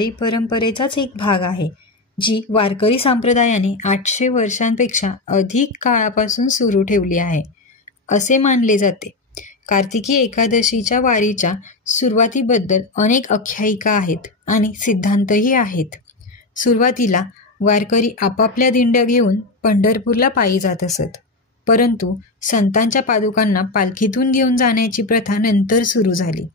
ही परंपरेचाच एक भाग आहे, जी वारकरी संप्रदायाने 800 वर्षांपेक्षा अधिक काळापासून सुरू ठेवली आहे असे मानले जाते. कार्तिकी एकादशीच्या वारीच्या सुरुवातीबद्दल अनेक आख्यायिका आहेत आणि सिद्धांतही आहेत. सुरुवातीला वारकरी आपापल्या दिंड्या घेऊन पंढरपूरला पायी जात असत, परंतु संतांच्या पादुकांना पालखीतून घेऊन जाण्याची प्रथा नंतर सुरू झाली.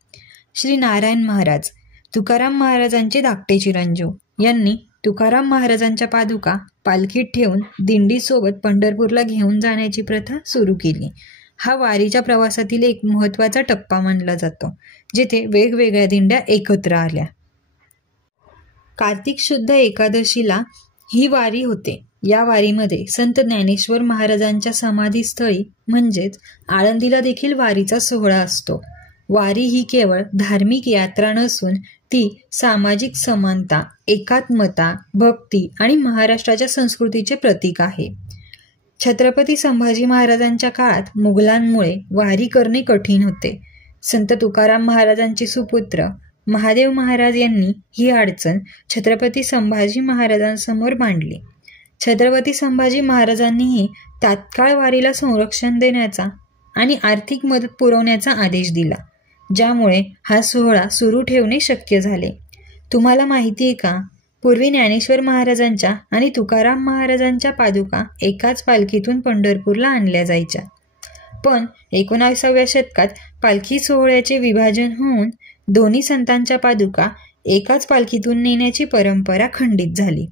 श्री नारायण महाराज, तुकाराम महाराजांचे धाकटे चिरंजीव यांनी तुकाराम महाराजांच्या पादुका पालखीत ठेवून दिंडीसोबत पंढरपूरला घेऊन जाण्याची प्रथा सुरू केली. हा वारीच्या प्रवासातील एक महत्त्वाचा टप्पा मानला जातो, जेथे वेगवेगळ्या दिंड्या एकत्र आल्या. कार्तिक शुद्ध एकादशीला ही वारी होते. या वारीमध्ये संत ज्ञानेश्वर महाराजांच्या समाधीस्थळी म्हणजेच आळंदीला देखील वारीचा सोहळा असतो. वारी ही केवळ धार्मिक यात्रा नसून ती सामाजिक समानता, एकात्मता, भक्ती आणि महाराष्ट्राच्या संस्कृतीचे प्रतीक आहे. छत्रपती संभाजी महाराजांच्या काळात मुघलांमुळे वारी करणे कठीण होते. संत तुकाराम महाराजांचे सुपुत्र महादेव महाराज यांनी ही अडचण छत्रपती संभाजी महाराजांसमोर मांडली. छत्रपती संभाजी महाराजांनीही तात्काळ वारीला संरक्षण देण्याचा आणि आर्थिक मदत पुरवण्याचा आदेश दिला, ज्यामुळे हा सोहळा सुरू ठेवणे शक्य झाले. तुम्हाला माहिती आहे का, पूर्वी ज्ञानेश्वर महाराजांच्या आणि तुकाराम महाराजांच्या पादुका एकाच पालखीतून पंढरपूरला आणल्या जायच्या. पण 19व्या शतकात पालखी सोहळ्याचे विभाजन होऊन दोन्ही संतांच्या पादुका एकाच पालखीतून नेण्याची परंपरा खंडित झाली.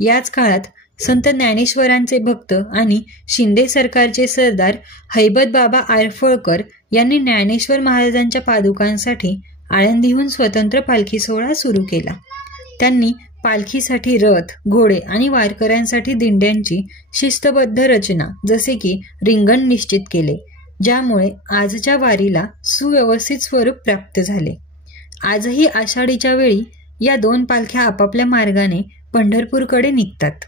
याच काळात संत ज्ञानेश्वरांचे भक्त आणि शिंदे सरकारचे सरदार हैबतबाबा आरफळकर यांनी ज्ञानेश्वर महाराजांच्या पादुकांसाठी आळंदीहून स्वतंत्र पालखी सोहळा सुरू केला. त्यांनी पालखीसाठी रथ, घोडे आणि वारकऱ्यांसाठी दिंड्यांची शिस्तबद्ध रचना जसे की रिंगण निश्चित केले, ज्यामुळे आजच्या वारीला सुव्यवस्थित स्वरूप प्राप्त झाले. आजही आषाढीच्या वेळी या दोन पालख्या आपापल्या मार्गाने पंढरपूरकडे निघतात.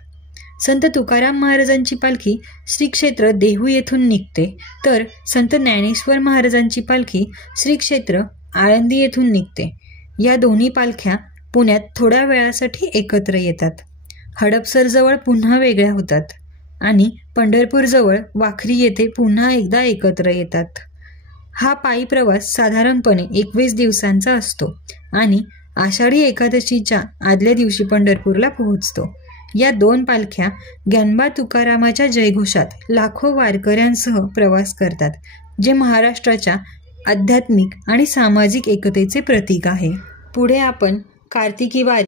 संत तुकाराम महाराजांची पालखी श्री क्षेत्र देहू येथून निघते, तर संत ज्ञानेश्वर महाराजांची पालखी श्री क्षेत्र आळंदी येथून निघते. या दोन्ही पालख्या पुण्यात थोड्या वेळासाठी एकत्र येतात, हडपसरजवळ पुन्हा वेगळ्या होतात आणि पंढरपूरजवळ वाखरी येथे पुन्हा एकदा एकत्र येतात. हा पायी प्रवास साधारणपणे 21 दिवसांचा असतो आणि आषाढी एकादशीच्या आदल्या दिवशी पंढरपूरला पोहोचतो. या दोन पालख्या ज्ञानबा तुकारामाच्या जयघोषात लाखो वारकऱ्यांसह प्रवास करतात, जे महाराष्ट्राच्या आध्यात्मिक आणि सामाजिक एकतेचे प्रतीक आहे. पुढे आपण कार्तिकी वारी